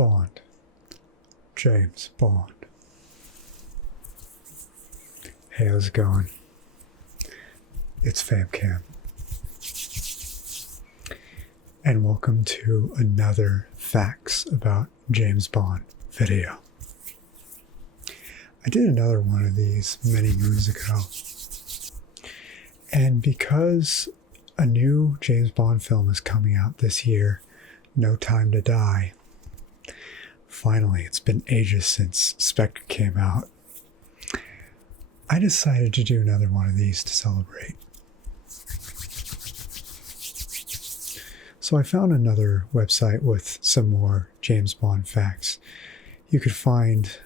Bond. James Bond. Hey, how's it going? It's FamKam. And welcome to another Facts About James Bond video. I did another one of these many moons ago. And because a new James Bond film is coming out this year, No Time to Die. Finally, it's been ages since Spectre came out. I decided to do another one of these to celebrate. So I found another website with some more James Bond facts. You could find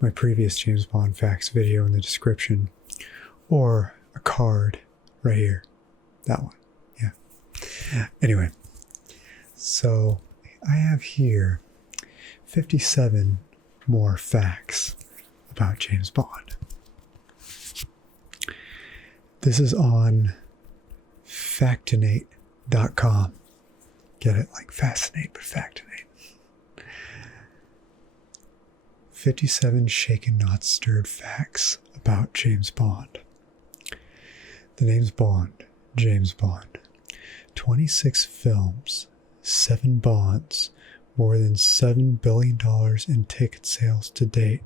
my previous James Bond facts video in the description, or a card right here. That one. Yeah. Anyway, so I have here 57 more facts about James Bond. This is on factinate.com. Get it? Like fascinate, but factinate. 57 shaken, not stirred facts about James Bond. The name's Bond. James Bond. 26 films, 7 Bonds, more than $7 billion in ticket sales to date.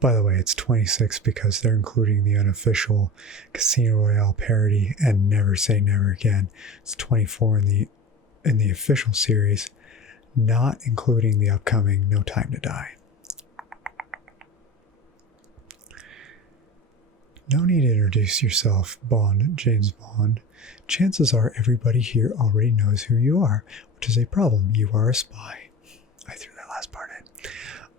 By the way, it's 26 because they're including the unofficial Casino Royale parody and Never Say Never Again. It's 24 in the official series, not including the upcoming No Time to Die. No need to introduce yourself, Bond, James Bond. Chances are everybody here already knows who you are, which is a problem. You are a spy. I threw that last part in.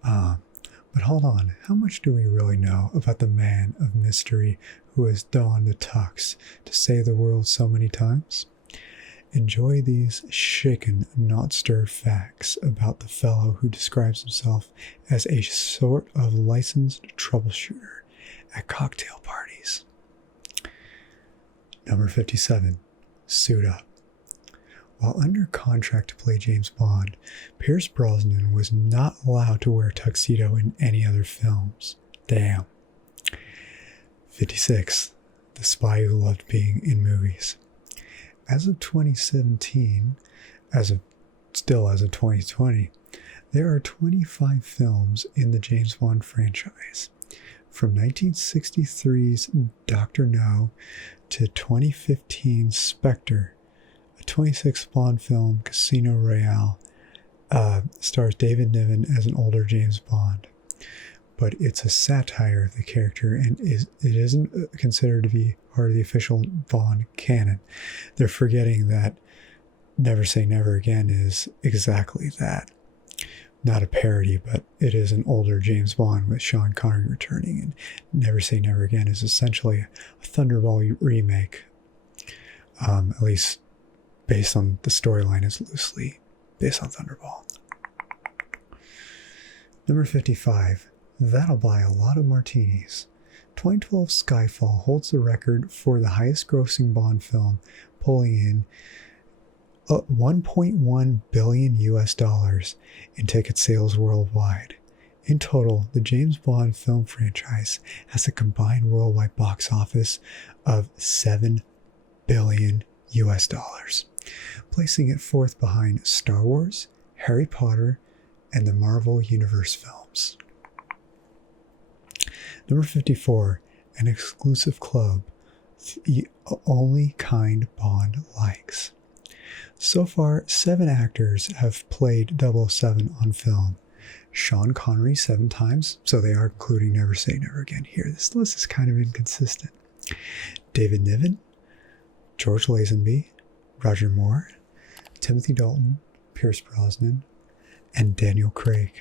But hold on, how much do we really know about the man of mystery who has donned the tux to save the world so many times? Enjoy these shaken, not stirred facts about the fellow who describes himself as a sort of licensed troubleshooter at cocktail parties. Number 57, Suit Up. While under contract to play James Bond, Pierce Brosnan was not allowed to wear a tuxedo in any other films. Damn. 56, The Spy Who Loved Being in Movies. As of 2017, as of 2020, there are 25 films in the James Bond franchise. From 1963's Dr. No to 2015's Spectre, a 26th Bond film, Casino Royale, stars David Niven as an older James Bond. But it's a satire of the character, and it isn't considered to be part of the official Bond canon. They're forgetting that Never Say Never Again is exactly that. Not a parody, but it is an older James Bond with Sean Connery returning, and Never Say Never Again is essentially a Thunderball remake. At least based on the storyline, is loosely based on Thunderball. Number 55. That'll buy a lot of martinis. 2012 Skyfall holds the record for the highest grossing Bond film, pulling in $1.1 billion in ticket sales worldwide. In total, the James Bond film franchise has a combined worldwide box office of $7 billion, placing it fourth behind Star Wars, Harry Potter, and the Marvel Universe films. Number 54, an exclusive club, the only kind Bond likes. So far, 7 actors have played 007 on film. Sean Connery 7 times, so they are including Never Say Never Again here. This list is kind of inconsistent. David Niven, George Lazenby, Roger Moore, Timothy Dalton, Pierce Brosnan, and Daniel Craig.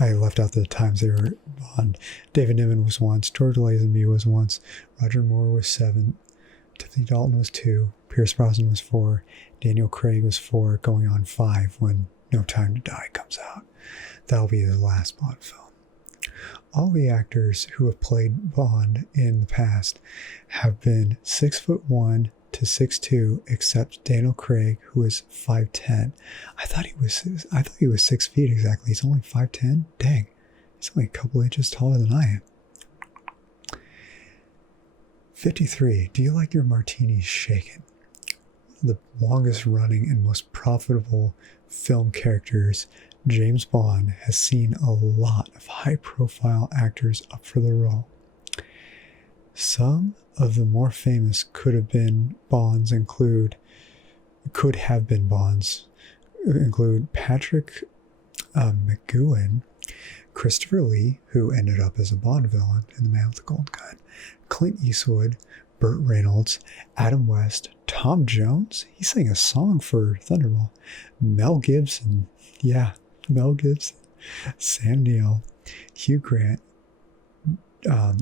I left out the times they were on. David Niven was once, George Lazenby was once, Roger Moore was 7, Timothy Dalton was 2, Pierce Brosnan was 4, Daniel Craig was 4, going on 5 when No Time to Die comes out. That'll be the last Bond film. All the actors who have played Bond in the past have been 6'1", to 6'2", except Daniel Craig, who is 5'10". I thought he was 6 feet exactly. He's only 5'10". Dang, he's only a couple inches taller than I am. 53. Do you like your martinis shaken? The longest running and most profitable film characters, James Bond has seen a lot of high-profile actors up for the role. Some of the more famous could have been Bonds include Patrick McGowan, Christopher Lee, who ended up as a Bond villain in The Man with the Golden Gun, Clint Eastwood, Burt Reynolds, Adam West, Tom Jones, he sang a song for Thunderball, Mel Gibson, Sam Neill, Hugh Grant,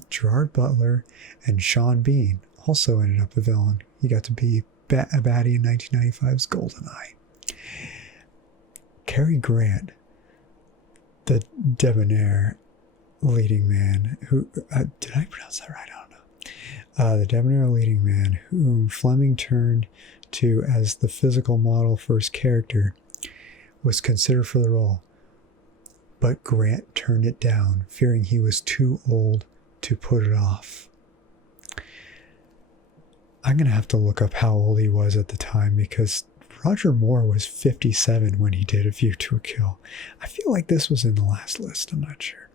Gerard Butler, and Sean Bean also ended up a villain. He got to be a baddie in 1995's GoldenEye. Cary Grant, the debonair leading man, who, did I pronounce that right? I don't know. The debonair leading man whom Fleming turned to as the physical model for his character, was considered for the role, but Grant turned it down, fearing he was too old to put it off. I'm going to have to look up how old he was at the time, because Roger Moore was 57 when he did A View to a Kill. I feel like this was in the last list. I'm not sure.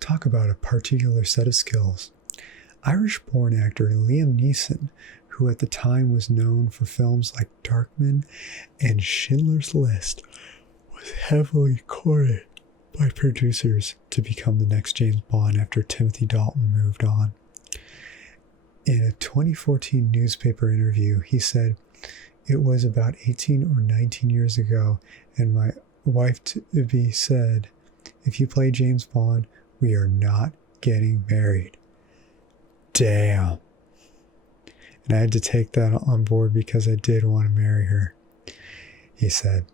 Talk about a particular set of skills. Irish-born actor Liam Neeson, who at the time was known for films like Darkman and Schindler's List, was heavily courted by producers to become the next James Bond after Timothy Dalton moved on. In a 2014 newspaper interview, he said, "It was about 18 or 19 years ago, and my wife-to-be said, 'If you play James Bond, we are not getting married.'" Damn. And I had to take that on board because I did want to marry her, he said.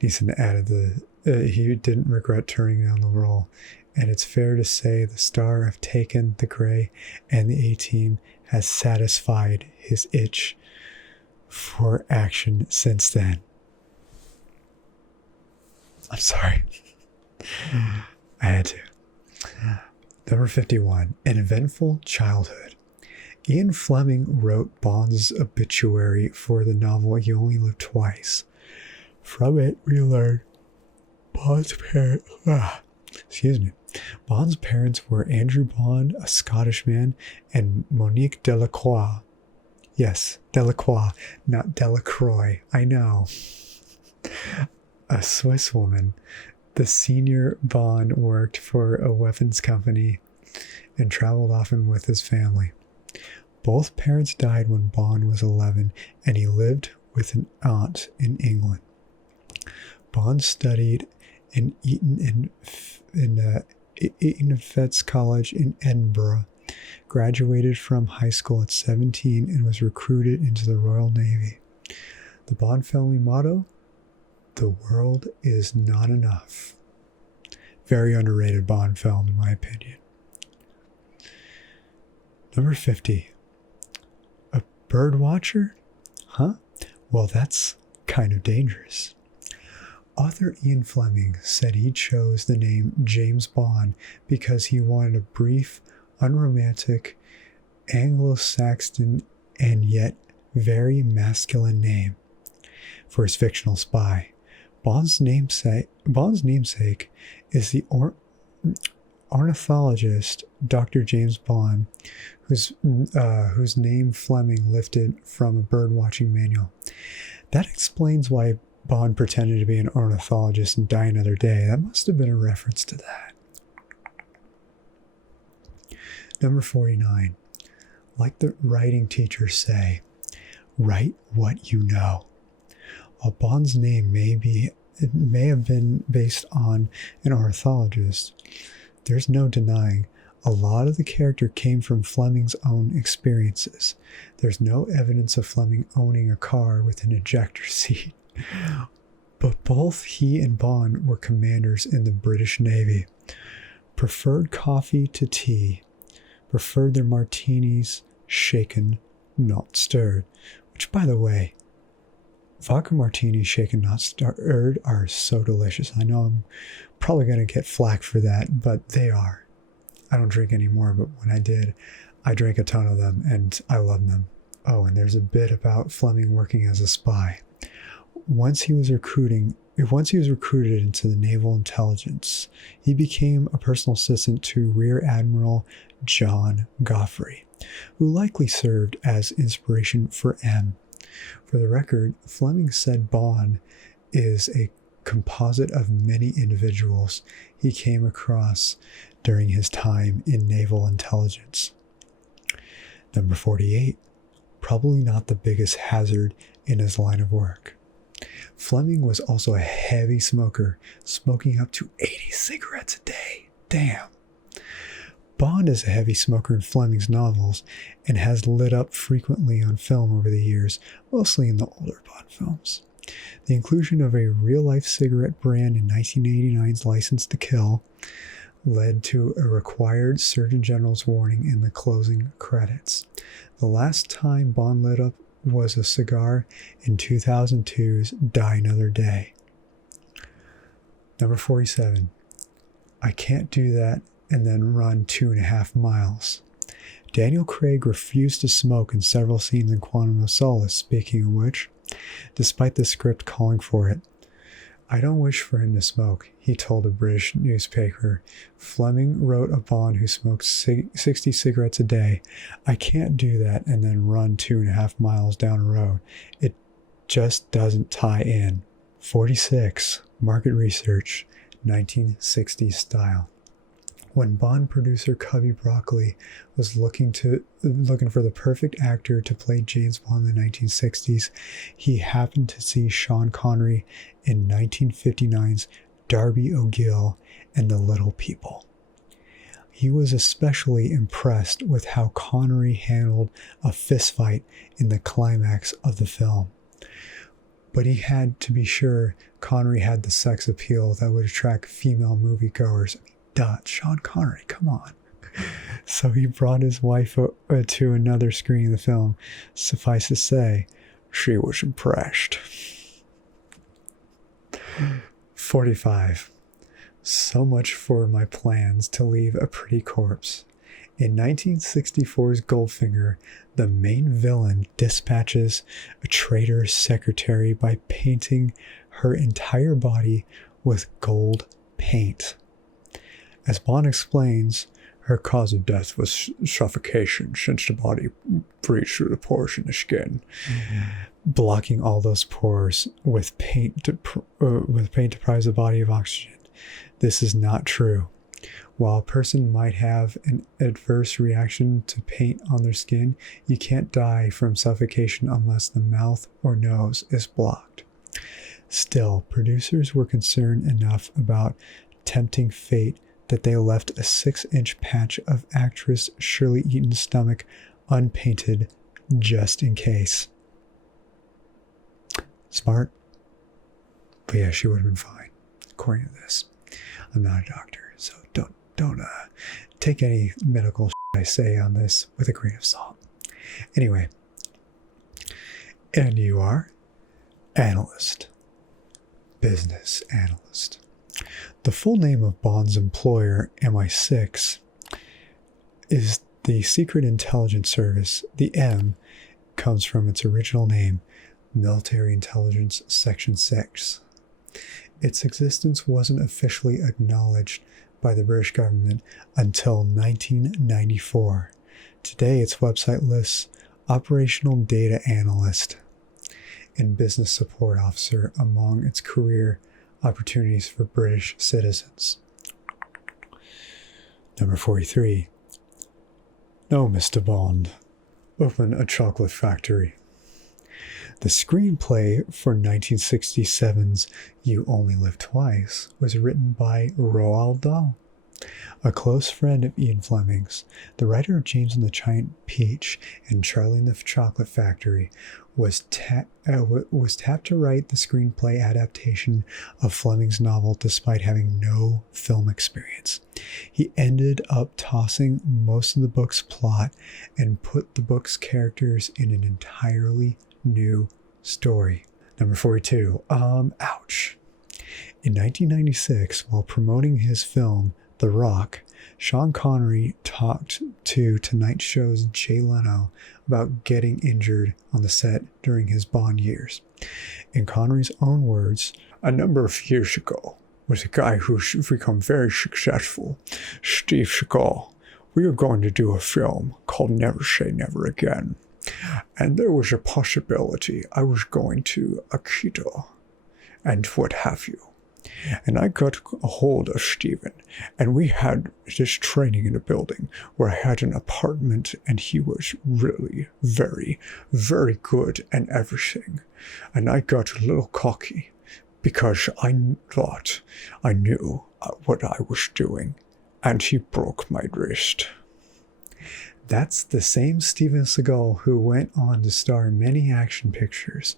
Neeson added he didn't regret turning down the role, and it's fair to say the star of Taken, The Grey, and the A-Team has satisfied his itch for action since then. I'm sorry. I had to. Number 51, An Eventful Childhood. Ian Fleming wrote Bond's obituary for the novel You Only Live Twice. From it, we learn Bond's parents were Andrew Bond, a Scottish man, and Monique Delacroix. Yes, Delacroix, not Delacroix. I know. A Swiss woman. The senior Bond worked for a weapons company and traveled often with his family. Both parents died when Bond was 11, and he lived with an aunt in England. Bond studied in Eton Fettes College in Edinburgh, graduated from high school at 17, and was recruited into the Royal Navy. The Bond family motto: "The world is not enough." Very underrated Bond film, in my opinion. Number 50. A bird watcher? Huh? Well, that's kind of dangerous. Author Ian Fleming said he chose the name James Bond because he wanted a brief, unromantic, Anglo-Saxon, and yet very masculine name for his fictional spy. Bond's namesake is the ornithologist Dr. James Bond, whose name Fleming lifted from a bird-watching manual. That explains why Bond pretended to be an ornithologist and die another day. That must have been a reference to that. Number 49. Like the writing teachers say, write what you know. While Bond's name may have been based on an ornithologist, there's no denying a lot of the character came from Fleming's own experiences. There's no evidence of Fleming owning a car with an ejector seat. But both he and Bond were commanders in the British Navy. Preferred coffee to tea. Preferred their martinis shaken, not stirred. Which, by the way, vodka martinis shaken not stirred are so delicious. I know I'm probably going to get flack for that, but they are. I don't drink anymore, but when I did, I drank a ton of them, and I love them. Oh, and there's a bit about Fleming working as a spy. Once he was recruited into the naval intelligence, he became a personal assistant to Rear Admiral John Goffrey, who likely served as inspiration for M. For the record, Fleming said Bond is a composite of many individuals he came across during his time in naval intelligence. Number 48, probably not the biggest hazard in his line of work. Fleming was also a heavy smoker, smoking up to 80 cigarettes a day. Damn. Bond is a heavy smoker in Fleming's novels and has lit up frequently on film over the years, mostly in the older Bond films. The inclusion of a real-life cigarette brand in 1989's License to Kill led to a required Surgeon General's warning in the closing credits. The last time Bond lit up was a cigar in 2002's Die Another Day. Number 47. I can't do that and then run 2.5 miles. Daniel Craig refused to smoke in several scenes in Quantum of Solace, speaking of which, despite the script calling for it. I don't wish for him to smoke, he told a British newspaper. Fleming wrote a Bond who smoked 60 cigarettes a day. I can't do that and then run 2.5 miles down a road. It just doesn't tie in. 46. Market research, 1960s style. When Bond producer Cubby Broccoli was looking for the perfect actor to play James Bond in the 1960s, he happened to see Sean Connery in 1959's Darby O'Gill and the Little People. He was especially impressed with how Connery handled a fistfight in the climax of the film. But he had to be sure Connery had the sex appeal that would attract female moviegoers. Sean Connery, come on. So he brought his wife to another screening of the film. Suffice to say, she was impressed. 45. So much for my plans to leave a pretty corpse. In 1964's Goldfinger, the main villain dispatches a traitorous secretary by painting her entire body with gold paint. As Bond explains, her cause of death was suffocation since the body breached through the pores in the skin, blocking all those pores with paint deprives the body of oxygen. This is not true. While a person might have an adverse reaction to paint on their skin, you can't die from suffocation unless the mouth or nose is blocked. Still, producers were concerned enough about tempting fate that they left a 6-inch patch of actress Shirley Eaton's stomach unpainted just in case. Smart. But yeah, she would have been fine, according to this. I'm not a doctor, so don't take any medical I say on this with a grain of salt. Anyway, and you are analyst, business analyst. The full name of Bond's employer, MI6, is the Secret Intelligence Service. The M comes from its original name, Military Intelligence Section 6. Its existence wasn't officially acknowledged by the British government until 1994. Today, its website lists Operational Data Analyst and Business Support Officer among its career opportunities for British citizens. Number 43. No, Mr. Bond. Open a chocolate factory. The screenplay for 1967's You Only Live Twice was written by Roald Dahl, a close friend of Ian Fleming's. The writer of James and the Giant Peach and Charlie and the Chocolate Factory was tapped to write the screenplay adaptation of Fleming's novel despite having no film experience. He ended up tossing most of the book's plot and put the book's characters in an entirely new story. Number 42. Ouch. In 1996, while promoting his film, The Rock, Sean Connery talked to Tonight Show's Jay Leno about getting injured on the set during his Bond years. In Connery's own words, "A number of years ago, with a guy who's become very successful, Steve Seagal, we were going to do a film called Never Say Never Again. And there was a possibility I was going to Akita and what have you. And I got a hold of Steven, and we had this training in a building where I had an apartment, and he was really very, very good and everything. And I got a little cocky because I thought I knew what I was doing, and he broke my wrist." That's the same Steven Seagal who went on to star in many action pictures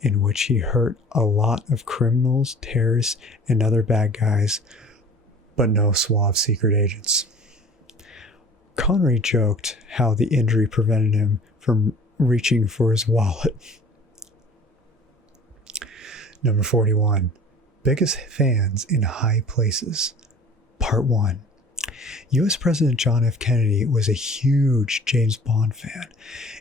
in which he hurt a lot of criminals, terrorists, and other bad guys, but no suave secret agents. Connery joked how the injury prevented him from reaching for his wallet. Number 41. Biggest fans in high places. Part 1. U.S. President John F. Kennedy was a huge James Bond fan.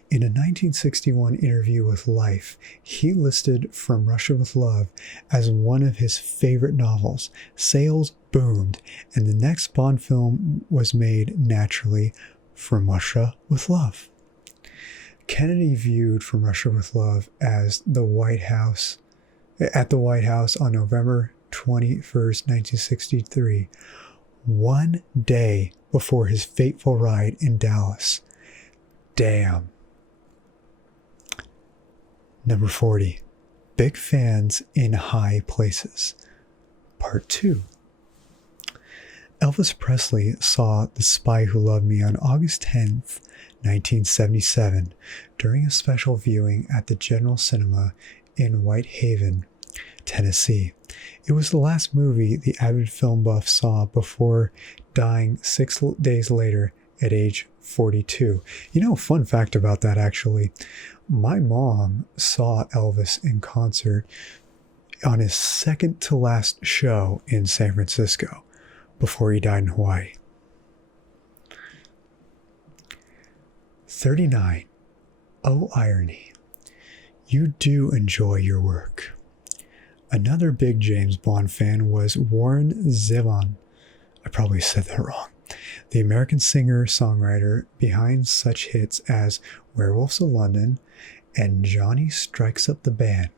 In a 1961 interview with Life, he listed From Russia with Love as one of his favorite novels. Sales boomed, and the next Bond film was made naturally, From Russia with Love. Kennedy viewed From Russia with Love as at the White House on November 21st, 1963. One day before his fateful ride in Dallas. Damn. Number 40. Big fans in high places. Part 2. Elvis Presley saw The Spy Who Loved Me on August 10th, 1977, during a special viewing at the General Cinema in Whitehaven, Tennessee. It was the last movie the avid film buff saw before dying 6 days later at age 42. You know, fun fact about that actually, my mom saw Elvis in concert on his second to last show in San Francisco before he died in Hawaii. 39. Oh, irony. You do enjoy your work. Another big James Bond fan was Warren Zevon. I probably said that wrong. The American singer-songwriter behind such hits as Werewolves of London and Johnny Strikes Up the Band.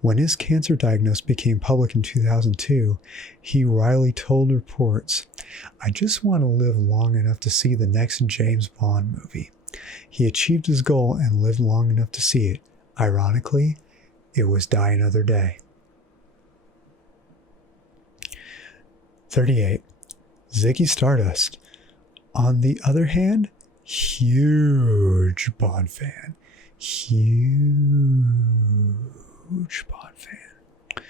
When his cancer diagnosis became public in 2002, he wryly told reports, "I just want to live long enough to see the next James Bond movie." He achieved his goal and lived long enough to see it. Ironically, it was Die Another Day. 38. Ziggy Stardust. On the other hand, huge Bond fan. Huge Bond fan.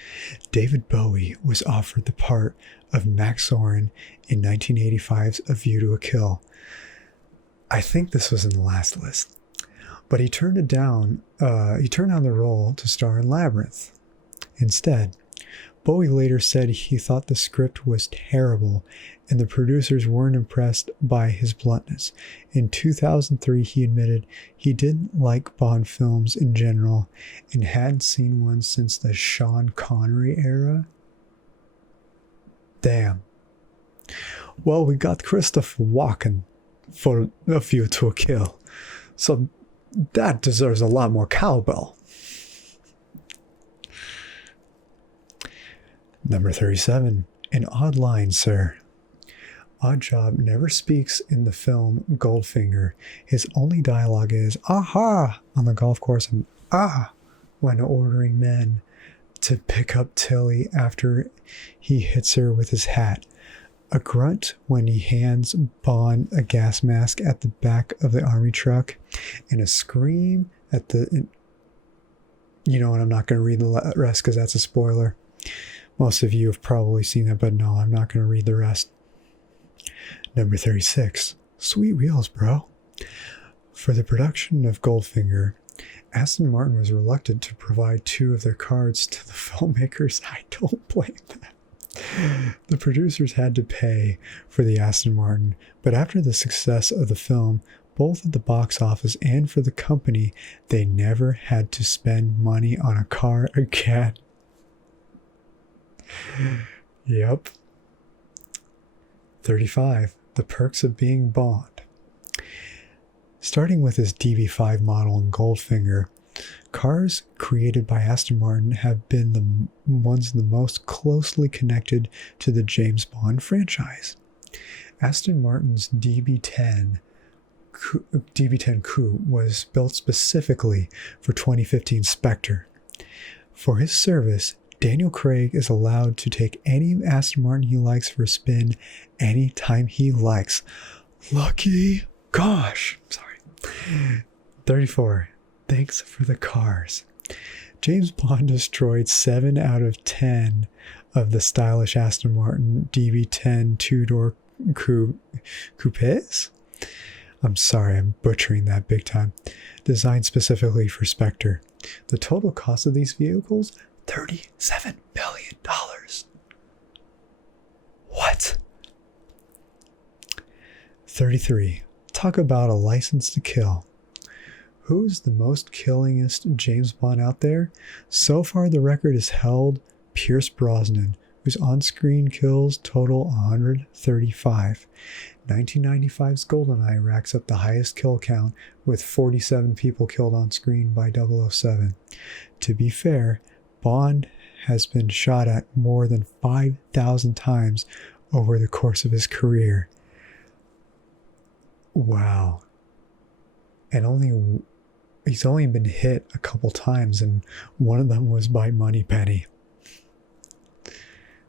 David Bowie was offered the part of Max Zorin in 1985's A View to a Kill. I think this was in the last list. But he turned it down. He turned down the role to star in Labyrinth instead. Bowie later said he thought the script was terrible and the producers weren't impressed by his bluntness. In 2003, he admitted he didn't like Bond films in general and hadn't seen one since the Sean Connery era. Damn. Well, we got Christopher Walken for A View to a Kill, so that deserves a lot more cowbell. Number 37. An odd line, sir. Oddjob never speaks in the film Goldfinger. His only dialogue is, "Aha!" on the golf course and "Ah!" when ordering men to pick up Tilly after he hits her with his hat. A grunt when he hands Bond a gas mask at the back of the army truck, and a scream at the... You know what, I'm not going to read the rest because that's a spoiler. Most of you have probably seen that, but no, I'm not going to read the rest. Number 36. Sweet wheels, bro. For the production of Goldfinger, Aston Martin was reluctant to provide 2 of their cars to the filmmakers. I don't blame them. The producers had to pay for the Aston Martin, but after the success of the film, both at the box office and for the company, they never had to spend money on a car again. Yep. 35. The perks of being Bond. Starting with his DB5 model in Goldfinger, cars created by Aston Martin have been the ones the most closely connected to the James Bond franchise. Aston Martin's DB10 Coupe was built specifically for 2015 Spectre. For his service, Daniel Craig is allowed to take any Aston Martin he likes for a spin anytime he likes. Lucky gosh. Sorry. 34. Thanks for the cars. James Bond destroyed 7 out of 10 of the stylish Aston Martin DB10 two-door coupes. I'm sorry, I'm butchering that big time. Designed specifically for Spectre. The total cost of these vehicles, $37 billion. What? 33. Talk about a license to kill. Who's the most killingest James Bond out there? So far, the record is held Pierce Brosnan, whose on-screen kills total 135. 1995's GoldenEye racks up the highest kill count with 47 people killed on screen by 007. To be fair, Bond has been shot at more than 5,000 times over the course of his career. Wow. And he's only been hit a couple times, and one of them was by Moneypenny.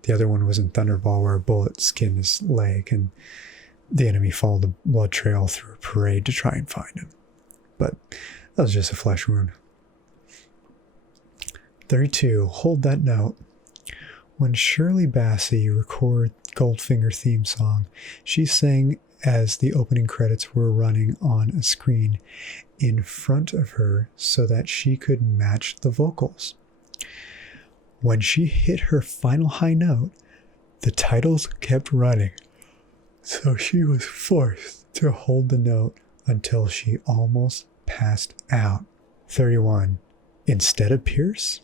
The other one was in Thunderball, where a bullet skinned his leg, and the enemy followed the blood trail through a parade to try and find him. But that was just a flesh wound. 32. Hold that note. When Shirley Bassey recorded Goldfinger theme song, she sang as the opening credits were running on a screen in front of her so that she could match the vocals. When she hit her final high note, the titles kept running, so she was forced to hold the note until she almost passed out. 31. Instead of Pierce?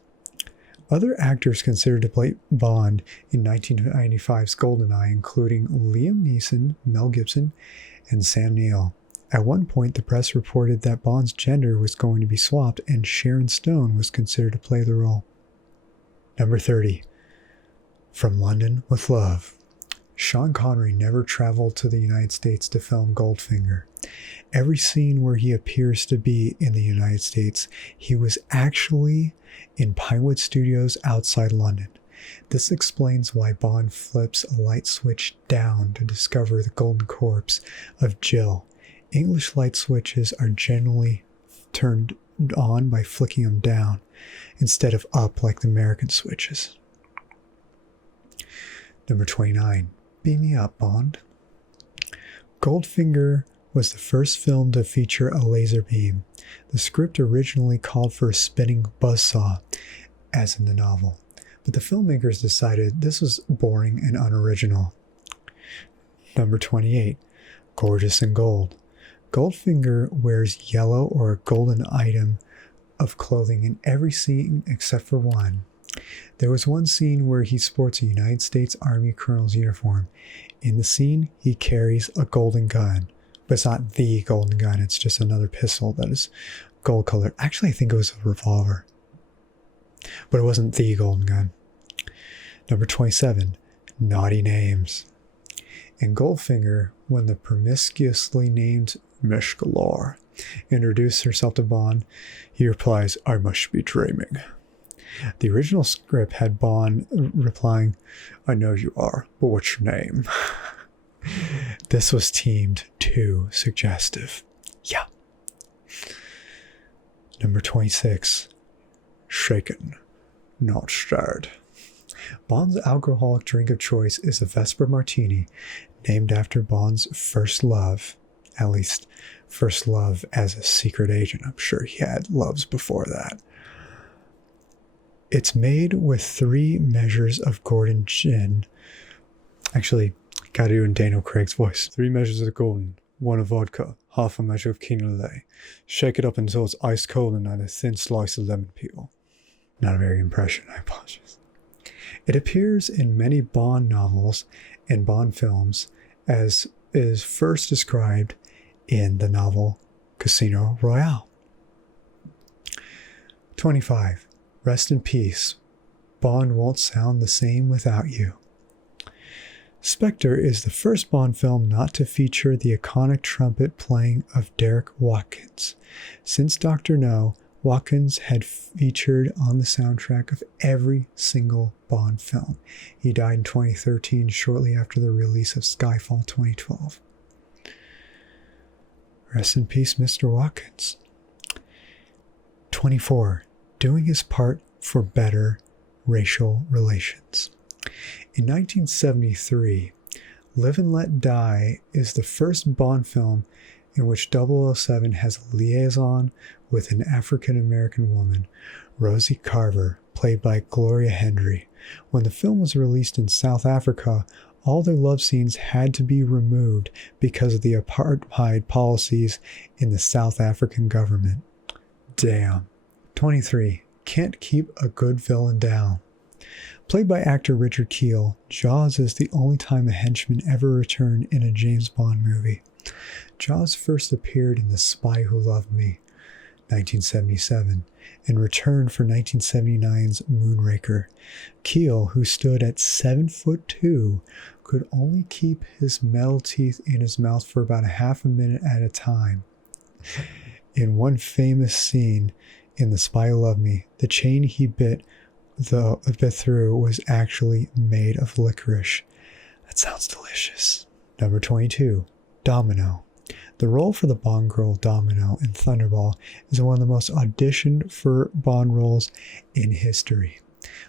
Other actors considered to play Bond in 1995's GoldenEye, including Liam Neeson, Mel Gibson, and Sam Neill. At one point, the press reported that Bond's gender was going to be swapped and Sharon Stone was considered to play the role. Number 30. From London with Love. Sean Connery never traveled to the United States to film Goldfinger. Every scene where he appears to be in the United States, he was actually in Pinewood Studios outside London. This explains why Bond flips a light switch down to discover the golden corpse of Jill. English light switches are generally turned on by flicking them down instead of up like the American switches. Number 29. Beam me up, Bond. Goldfinger was the first film to feature a laser beam. The script originally called for a spinning buzzsaw, as in the novel, but the filmmakers decided this was boring and unoriginal. Number 28. Gorgeous in Gold. Goldfinger wears yellow or a golden item of clothing in every scene except for one. There was one scene where he sports a United States Army colonel's uniform. In the scene, he carries a golden gun. But it's not the golden gun, it's just another pistol that is gold colored. Actually, I think it was a revolver. But it wasn't the golden gun. Number 27. Naughty names. In Goldfinger, when the promiscuously named Miss Galore introduced herself to Bond, he replies, "I must be dreaming." The original script had Bond replying, "I know you are, but what's your name?" This was deemed too suggestive. Yeah. Number 26. Shaken, not stirred. Bond's alcoholic drink of choice is a Vesper Martini, named after Bond's first love. At least, first love as a secret agent. I'm sure he had loves before that. It's made with 3 measures of Gordon gin. Actually, gotta do it in Daniel Craig's voice. 3 measures of Gordon, 1 of vodka, half a measure of quinoa. Shake it up until it's ice cold and add a thin slice of lemon peel. Not a very good impression, I apologize. It appears in many Bond novels and Bond films, as is first described in the novel Casino Royale. 25. Rest in peace. Bond won't sound the same without you. Spectre is the first Bond film not to feature the iconic trumpet playing of Derek Watkins. Since Dr. No, Watkins had featured on the soundtrack of every single Bond film. He died in 2013, shortly after the release of Skyfall 2012. Rest in peace, Mr. Watkins. 24. Doing his part for better racial relations. In 1973, Live and Let Die is the first Bond film in which 007 has a liaison with an African-American woman, Rosie Carver, played by Gloria Hendry. When the film was released in South Africa, all their love scenes had to be removed because of the apartheid policies in the South African government. Damn. 23. Can't keep a good villain down. Played by actor Richard Kiel, Jaws is the only time a henchman ever returned in a James Bond movie. Jaws first appeared in The Spy Who Loved Me, 1977, and returned for 1979's Moonraker. Kiel, who stood at 7'2", could only keep his metal teeth in his mouth for about a half a minute at a time. In one famous scene in The Spy Who Loved Me, the chain he bit through was actually made of licorice. That sounds delicious. Number 22, Domino. The role for the Bond girl Domino in Thunderball is one of the most auditioned for Bond roles in history.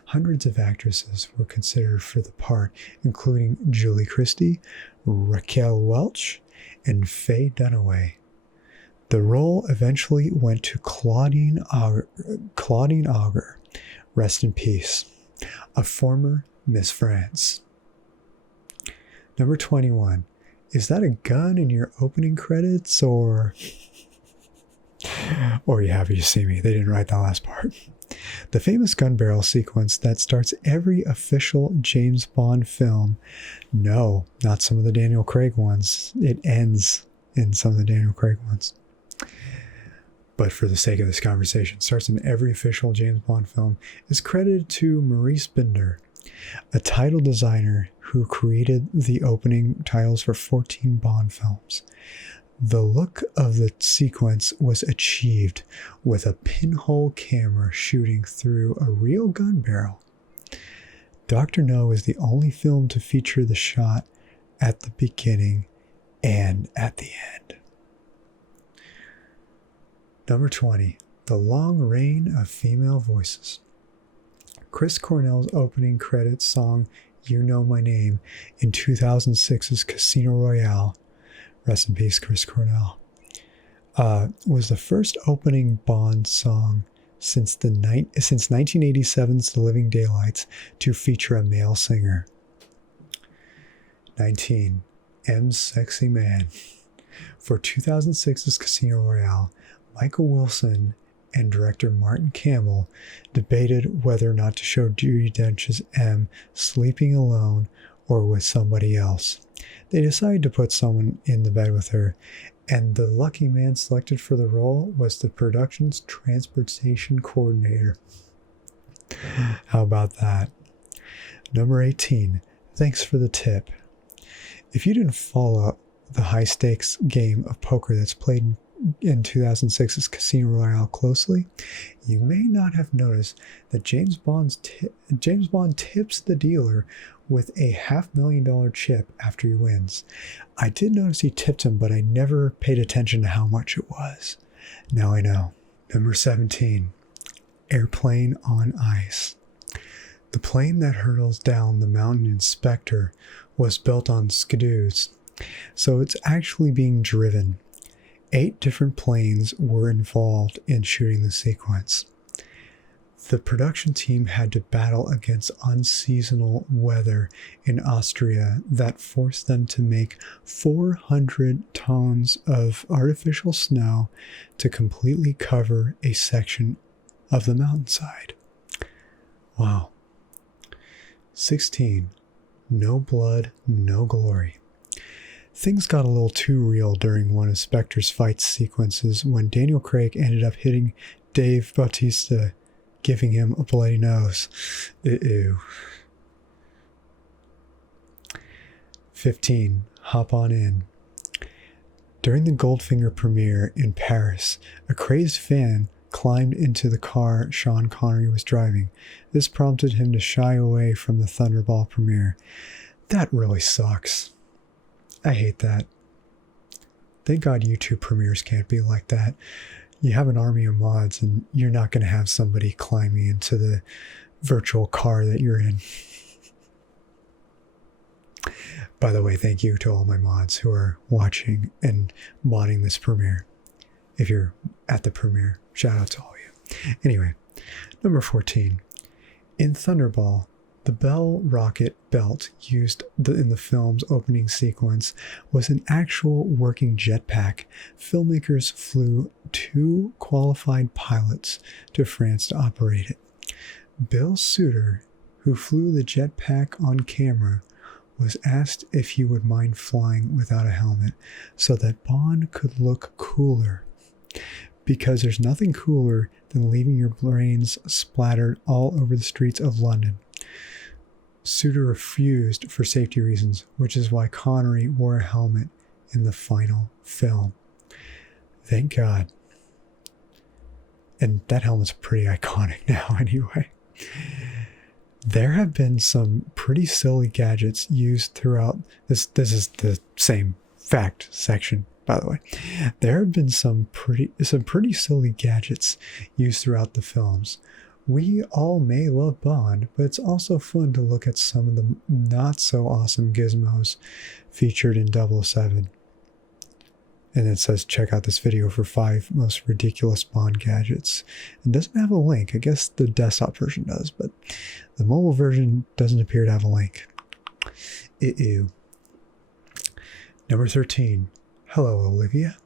Hundreds of actresses were considered for the part, including Julie Christie, Raquel Welch, and Faye Dunaway. The role eventually went to Claudine Auger, rest in peace, a former Miss France. Number 21. Is that a gun in your opening credits, or are you happy to see me? They didn't write that last part. The famous gun barrel sequence that starts every official James Bond film. No, not some of the Daniel Craig ones. It ends in some of the Daniel Craig ones. But for the sake of this conversation, starts in every official James Bond film, is credited to Maurice Binder, a title designer who created the opening titles for 14 Bond films. The look of the sequence was achieved with a pinhole camera shooting through a real gun barrel. Dr. No is the only film to feature the shot at the beginning and at the end. Number 20, The Long Reign of Female Voices. Chris Cornell's opening credits song, You Know My Name, in 2006's Casino Royale, rest in peace, Chris Cornell, was the first opening Bond song since 1987's The Living Daylights to feature a male singer. 19. M's Sexy Man. For 2006's Casino Royale, Michael Wilson and director Martin Campbell debated whether or not to show Judi Dench's M sleeping alone or with somebody else. They decided to put someone in the bed with her, and the lucky man selected for the role was the production's transportation coordinator. How about that? Number 18, thanks for the tip. If you didn't follow the high-stakes game of poker that's played in 2006's Casino Royale closely, you may not have noticed that James Bond tips the dealer with a $500,000 chip after he wins. I did notice he tipped him, but I never paid attention to how much it was. Now I know. Number 17, Airplane on Ice. The plane that hurtles down the mountain in Spectre was built on skidoos, so it's actually being driven. 8 different planes were involved in shooting the sequence. The production team had to battle against unseasonal weather in Austria that forced them to make 400 tons of artificial snow to completely cover a section of the mountainside. Wow. 16. No blood, no glory. Things got a little too real during one of Spectre's fight sequences when Daniel Craig ended up hitting Dave Bautista, giving him a bloody nose. Ew. 15. Hop on in. During the Goldfinger premiere in Paris, a crazed fan climbed into the car Sean Connery was driving. This prompted him to shy away from the Thunderball premiere. That really sucks. I hate that. Thank God YouTube premieres can't be like that. You have an army of mods and you're not going to have somebody climbing into the virtual car that you're in. By the way, thank you to all my mods who are watching and modding this premiere. If you're at the premiere, shout out to all of you. Anyway, number 14. In Thunderball, the Bell rocket belt used in the film's opening sequence was an actual working jetpack. Filmmakers flew 2 qualified pilots to France to operate it. Bill Suter, who flew the jetpack on camera, was asked if he would mind flying without a helmet so that Bond could look cooler. Because there's nothing cooler than leaving your brains splattered all over the streets of London. Suter refused for safety reasons, which is why Connery wore a helmet in the final film. Thank God. And that helmet's pretty iconic now anyway. There have been some pretty silly gadgets used throughout this. This is the same fact section, by the way. There have been some pretty silly gadgets used throughout the films. We all may love Bond, but it's also fun to look at some of the not so awesome gizmos featured in 007. And it says, check out this video for 5 most ridiculous Bond gadgets. It doesn't have a link. I guess the desktop version does, but the mobile version doesn't appear to have a link. Ew. Number 13. Hello, Olivia.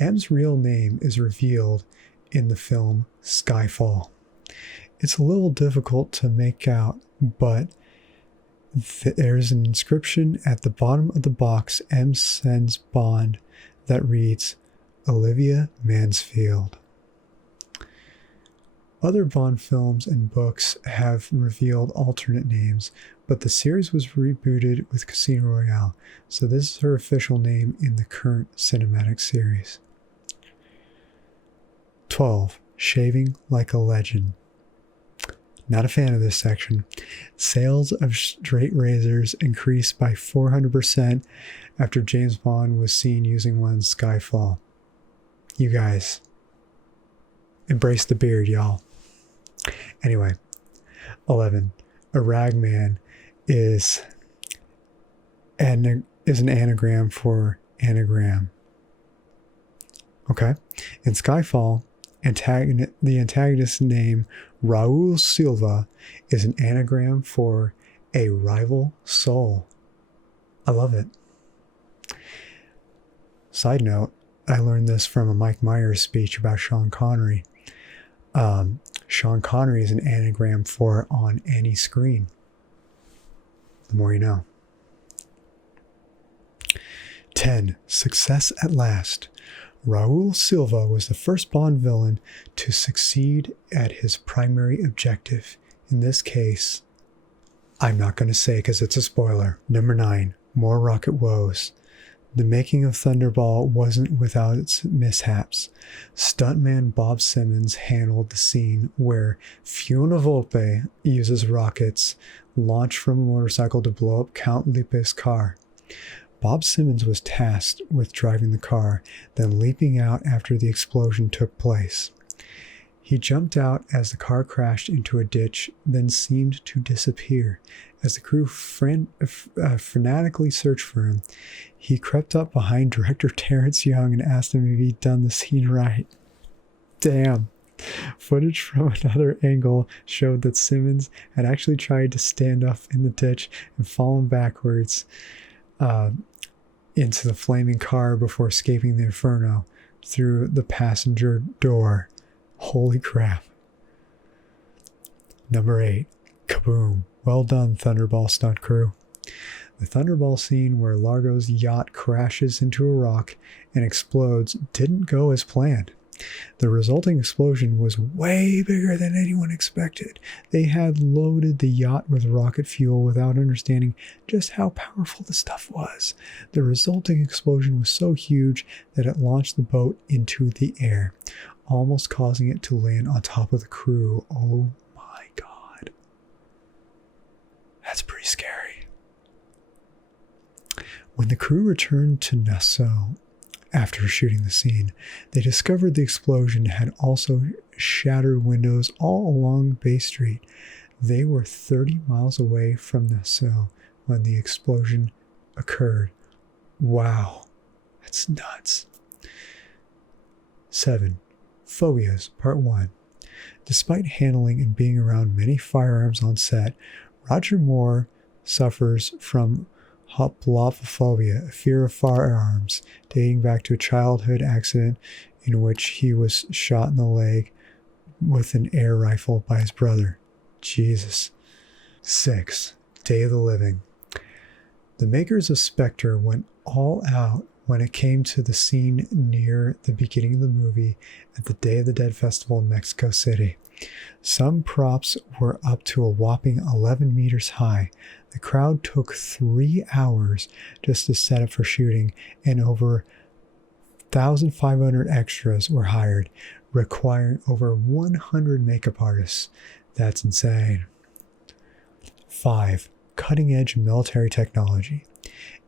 M's real name is revealed in the film Skyfall. It's a little difficult to make out, but there's an inscription at the bottom of the box M sends Bond that reads, Olivia Mansfield. Other Bond films and books have revealed alternate names, but the series was rebooted with Casino Royale, so this is her official name in the current cinematic series. 12. Shaving like a legend. Not a fan of this section. Sales of straight razors increased by 400% after James Bond was seen using one in Skyfall. You guys, embrace the beard, y'all. Anyway, 11. A ragman is an anagram for anagram. Okay? In Skyfall, the antagonist's name, Raul Silva, is an anagram for a rival soul. I love it. Side note, I learned this from a Mike Myers speech about Sean Connery. Sean Connery is an anagram for on any screen. The more you know. 10. Success at last. Raul Silva was the first Bond villain to succeed at his primary objective. In this case, I'm not going to say because it's a spoiler. Number 9. More rocket woes. The making of Thunderball wasn't without its mishaps. Stuntman Bob Simmons handled the scene where Fiona Volpe uses rockets launched from a motorcycle to blow up Count Lipe's car. Bob Simmons was tasked with driving the car, then leaping out after the explosion took place. He jumped out as the car crashed into a ditch, then seemed to disappear. As the crew frenetically searched for him, he crept up behind director Terrence Young and asked him if he'd done the scene right. Damn. Footage from another angle showed that Simmons had actually tried to stand up in the ditch and fallen backwards into the flaming car before escaping the inferno through the passenger door. Holy crap. Number 8. Kaboom. Well done, Thunderball stunt crew. The Thunderball scene where Largo's yacht crashes into a rock and explodes didn't go as planned. The resulting explosion was way bigger than anyone expected. They had loaded the yacht with rocket fuel without understanding just how powerful the stuff was. The resulting explosion was so huge that it launched the boat into the air, almost causing it to land on top of the crew. Oh my God. That's pretty scary. When the crew returned to Nassau after shooting the scene, they discovered the explosion had also shattered windows all along Bay Street. They were 30 miles away from Nassau when the explosion occurred. Wow, that's nuts. 7. Phobias, Part 1. Despite handling and being around many firearms on set, Roger Moore suffers from hoplophobia, a fear of firearms, dating back to a childhood accident in which he was shot in the leg with an air rifle by his brother. Jesus. 6. Day of the Living. The makers of Spectre went all out when it came to the scene near the beginning of the movie at the Day of the Dead Festival in Mexico City. Some props were up to a whopping 11 meters high. The crowd took 3 hours just to set up for shooting, and over 1,500 extras were hired, requiring over 100 makeup artists. That's insane. 5. Cutting-edge military technology.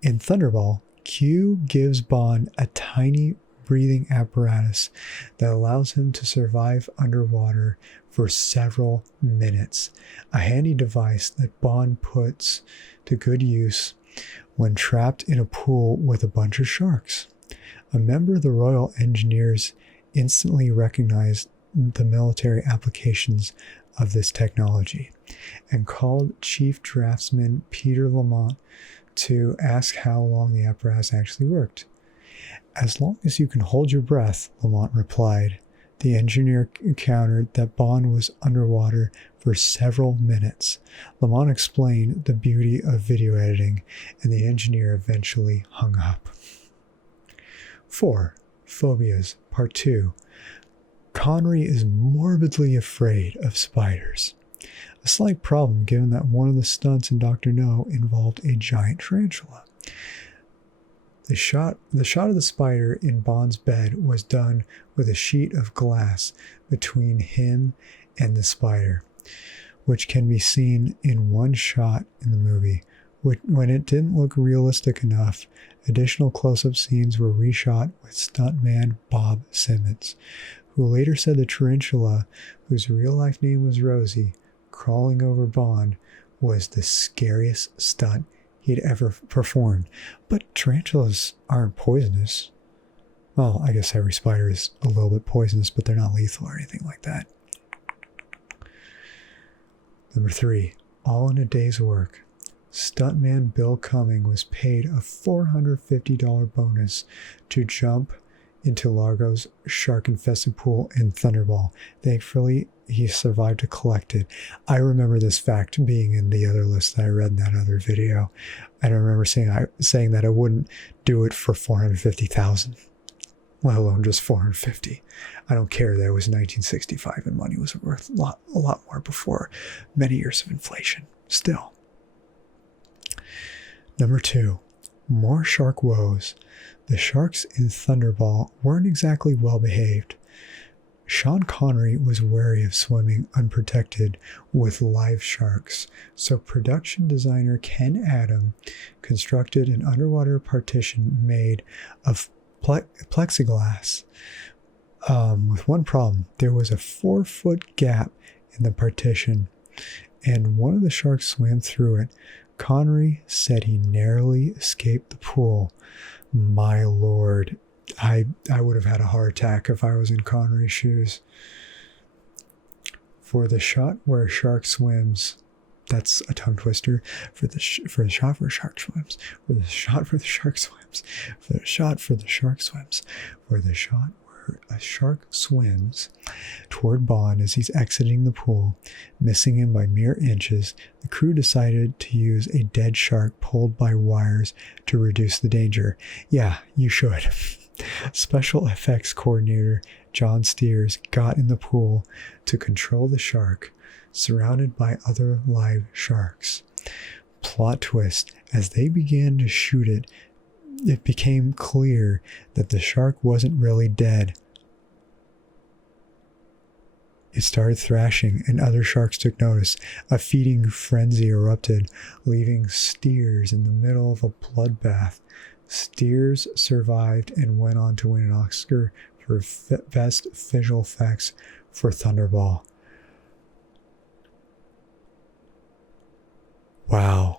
In Thunderball, Q gives Bond a tiny breathing apparatus that allows him to survive underwater for several minutes, a handy device that Bond puts to good use when trapped in a pool with a bunch of sharks. A member of the Royal Engineers instantly recognized the military applications of this technology and called Chief Draftsman Peter Lamont to ask how long the apparatus actually worked. "As long as you can hold your breath," Lamont replied. The engineer countered that Bond was underwater for several minutes. Lamont explained the beauty of video editing, and the engineer eventually hung up. 4. Phobias, Part 2. Connery is morbidly afraid of spiders. A slight problem given that one of the stunts in Dr. No involved a giant tarantula. The shot of the spider in Bond's bed was done with a sheet of glass between him and the spider, which can be seen in one shot in the movie. When it didn't look realistic enough, additional close-up scenes were reshot with stuntman Bob Simmons, who later said the tarantula, whose real-life name was Rosie, crawling over Bond was the scariest stunt he'd ever performed. But tarantulas aren't poisonous. Well, I guess every spider is a little bit poisonous, but they're not lethal or anything like that. Number 3, all in a day's work. Stuntman Bill Cumming was paid a $450 bonus to jump into Largo's shark-infested pool in Thunderball. Thankfully, he survived to collect it. I remember this fact being in the other list that I read in that other video. I don't remember saying that I wouldn't do it for $450,000, let alone just $450. I don't care that it was 1965 and money was worth a lot more before many years of inflation. Still. Number 2, more shark woes. The sharks in Thunderball weren't exactly well behaved. Sean Connery was wary of swimming unprotected with live sharks, so production designer Ken Adam constructed an underwater partition made of plexiglass with one problem. There was a 4-foot gap in the partition, and one of the sharks swam through it. Connery said he narrowly escaped the pool. My lord, I would have had a heart attack if I was in Connery's shoes. For the shot where a shark swims, that's a tongue twister. For the shot where a shark swims. For the shot where the shark swims. For the shot for the shark swims. For the shot where a shark swims toward Bond as he's exiting the pool, missing him by mere inches, the crew decided to use a dead shark pulled by wires to reduce the danger. Yeah, you should. Special effects coordinator John Steers got in the pool to control the shark, surrounded by other live sharks. Plot twist: as they began to shoot it, it became clear that the shark wasn't really dead. It started thrashing, and other sharks took notice. A feeding frenzy erupted, leaving Steers in the middle of a bloodbath. Steers survived and went on to win an Oscar for Best Visual Effects for Thunderball. Wow.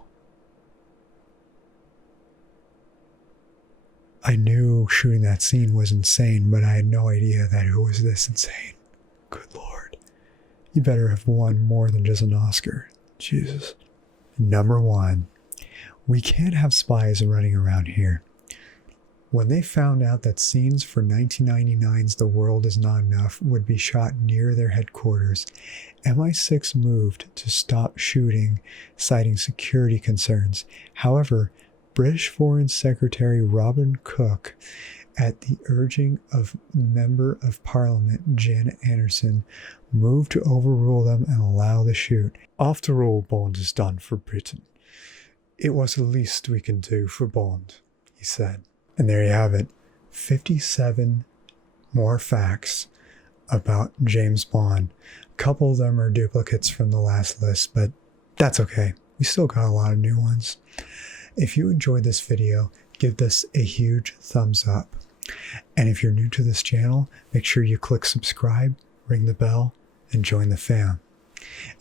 I knew shooting that scene was insane, but I had no idea that it was this insane. Good Lord. You better have won more than just an Oscar. Jesus. Number 1. We can't have spies running around here. When they found out that scenes for 1999's The World Is Not Enough would be shot near their headquarters, MI6 moved to stop shooting, citing security concerns. However, British Foreign Secretary Robin Cook, at the urging of Member of Parliament Janet Anderson, moved to overrule them and allow the shoot. After all, Bond is done for Britain. It was the least we can do for Bond, he said. And there you have it. 57 more facts about James Bond. A couple of them are duplicates from the last list, but that's okay. We still got a lot of new ones. If you enjoyed this video, give this a huge thumbs up. And if you're new to this channel, make sure you click subscribe, ring the bell, and join the fam.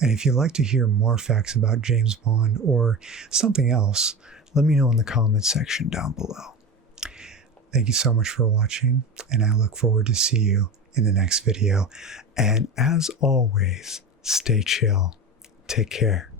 And if you'd like to hear more facts about James Bond or something else, let me know in the comments section down below. Thank you so much for watching, and I look forward to see you in the next video. And as always, stay chill. Take care.